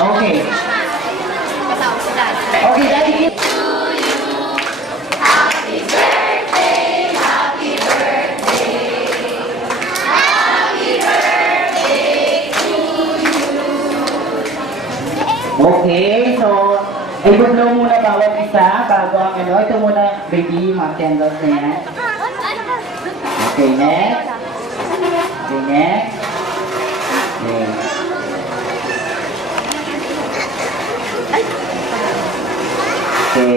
Okay. Okay, Daddy. Okay, so i-blow muna bawat isa bago ang ano. Ito muna, baby, mga candles na yan. Okay, next. Okay, next. Okay. Okay.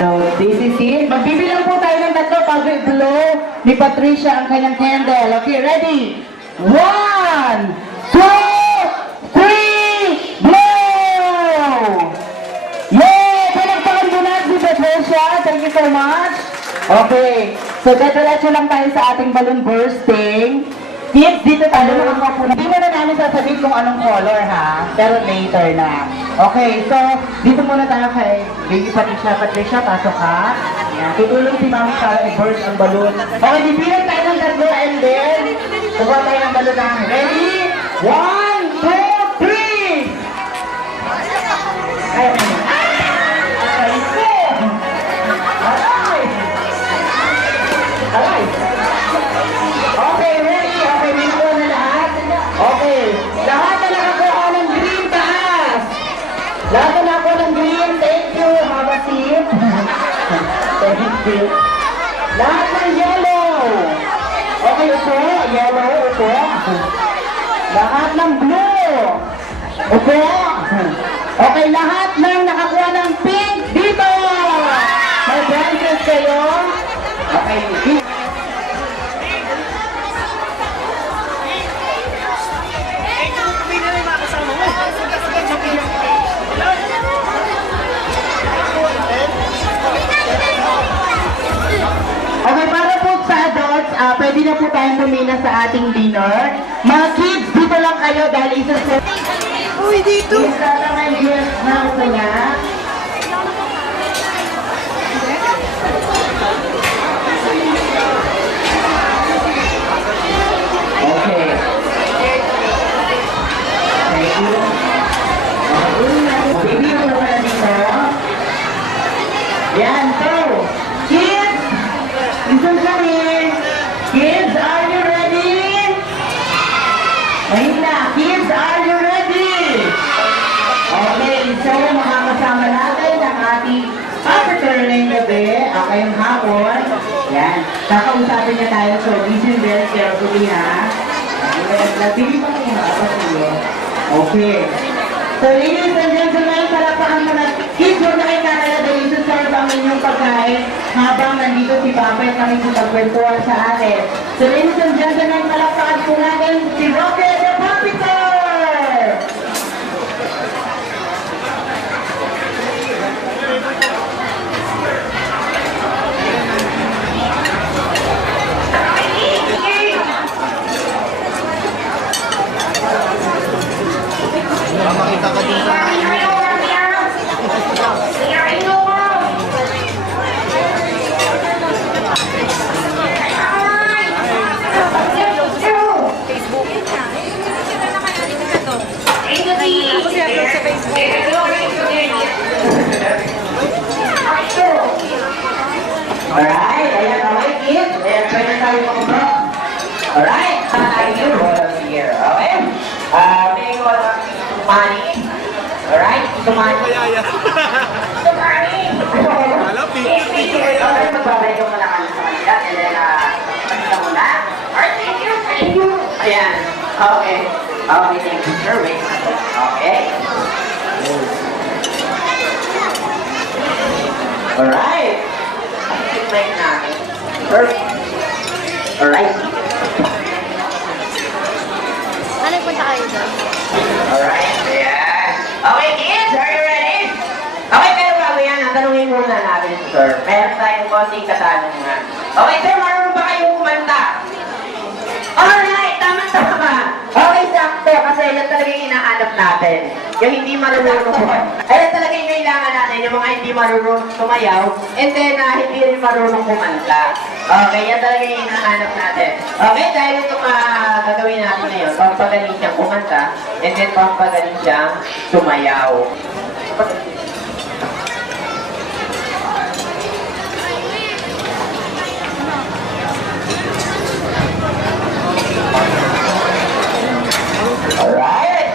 So, this is it. Magbibilang po tayo ng tatlo bago i-blow ni Patricia ang kanyang candle. Okay, ready? 1, 2, 3, blow! Yay! Pinagpakan mo na si Patricia. Thank you so much. Okay. So, diretso lang tayo sa ating balloon bursting. Kids, dito tayo po. Hindi mo na namin sasabihin kung anong color, ha? Pero later na. Okay, so, dito muna tayo kay Baby Patricia. Patricia, pasok ka. Ayan. Tutulong si Mami para i-burst ang balloon. Okay, bibilang tayo ng tatlo and then, kuha tayo ng balloon na. Ready? 1, 2, 3! Kaya mo. Aray ko! Aray! Aray! Okay, ready? Okay, minuto na lahat? Okay. Lahat na nakakuha ng green, taas! Lahat na nakakuha ng green, thank you, have a seat. Thank you. Lahat ng yellow! Okay, upo. Yellow, upo. Lahat ng blue! Upo. Okay, lahat ng nakakuha ng pink, dito! May branches kayo. Okay, pink. Okay, para po sa adults, pwede na po tayong pumila sa ating dinner. Mga kids, dito lang kayo dahil isa-set. Uy, dito! Isa lang ang gift na ito na. Okay. Thank you. Baby, ano na dito? Yan, so, kids! Listen kami. Kids, are you ready? Ayun na. Kids, are you ready? Okay, so makakasama natin ang ating after ng gabi, ngayong hapon. Yan. Kakausapin niya tayo, so listen very carefully, ha? Nagpili pa kayo nakapasili. Okay. So, ladies and gentlemen, palapakan mo na. Kids, huwag na kayo kakala dahil isuserve ang inyong pagkain habang nandito si Papa at kami pagkwentuhan sa atin. So, ladies and gentlemen, palapakan po natin si Rocket the Puppiter! Makita ka din sa... Alright, ayan, okay, kids. Ayan, pwede tayo makabro. Alright, tayo here. Okay? May ko lang tumani. Alright, tumani. Tumani! Alam, pink. Okay, magbabay ko muna kami sa kanila. And then, kanila muna. Alright, thank you, thank you. Ayan, okay. Okay, thank you, sir. Wait. Okay. Alright. Mic natin. Perfect. Alright. Ano punta kayo doon? Alright. Yeah. Okay, kids, are you ready? Okay, pero bago yan, tanungin muna natin, sir. Meron tayong konting katanungan. Okay, sir, marunong ba kayong kumanta? Alright, tama-tama. Okay, sakto, kasi yan talaga yung inaanap natin. Yung hindi marunong po. Ayan talaga yung kailangan hindi marunong sumayaw, and then hindi rin marunong kumanta. Okay, yan talaga yung hinahanap natin. Okay, dahil itong gagawin natin ngayon, pampagaling siyang kumanta, and then pampagaling siyang sumayaw. Alright!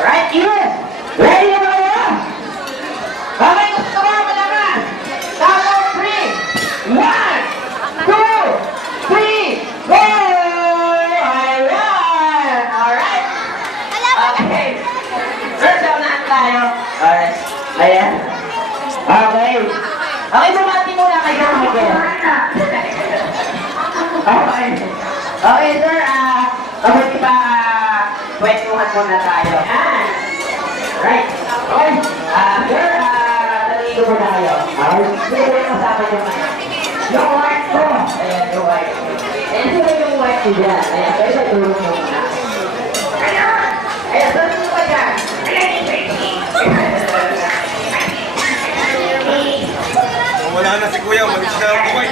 Alright, Ian! Ready na ba kayo? Okay, gusto ko malaman! Count of 3! 1, 2, 3, go! Ayan! Alright! Okay! First, unahan tayo. Alright. Ayan. Okay. Okay, bumati muna kayo. Okay. Okay, sir. Mabuti pa kwentuhan muna tayo. Ayan. Right. Okay. Sir, naligo muna kayo. Sino ba yung usapan yung ano? Yung white ko. Ayan, yung white ko. Ayan, sino yung white ko dyan? Ayan, kayo sa tulong nyo muna. Ayan. Ayan, sir, sino ba dyan? Ayan, yung Tracy. Oh, wala na si Kuya, umalis na. Kaway.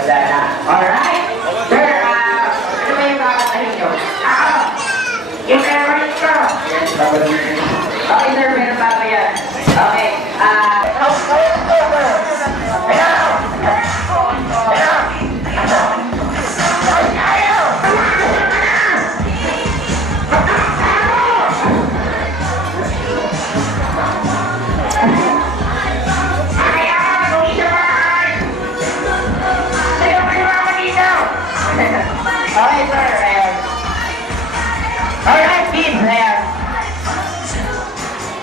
Wala na. Alright. Sir, ano ba yung kakatahin nyo? Yung memories ko. Okay, sir, meron pa ako yan. Okay. Okay, sir. Ayan. Alright, kids. Ayan.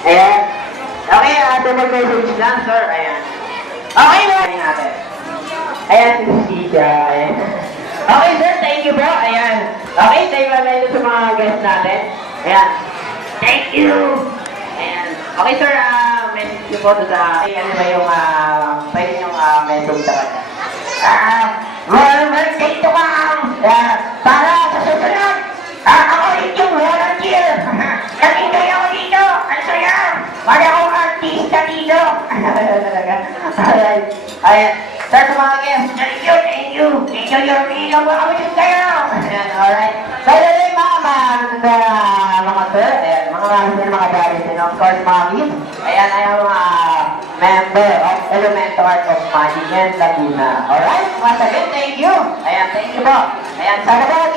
Ayan. Okay, double message lang, sir. Ayan. Okay, sir. Natin. Ayan, si Sisha. Ayan. Okay, sir. Thank you, bro. Ayan. Okay, tayo ba sa mga guests natin? Ayan. Thank you. Ayan. Okay, sir. Message niyo po sa... Ano ba yung... pwede nyo message sa kanya? Birthday to come! Para sa susunod, ako rin yung volunteer! Nagintay ako dito! Ang saya! Para akong artista dito! Alright. Ayan. Sir, sa mga guests, thank you! Enjoy your meal! Mag-awit kayo! Ayan, alright. By the way, mga sir, ayan, mga mamis and mga daddies, and of course, mga kids, ayan, ay ang mga member of Elemental of Magic and Laguna. Alright, once again, thank you. Ayan, thank you po. Ayan, sana ba?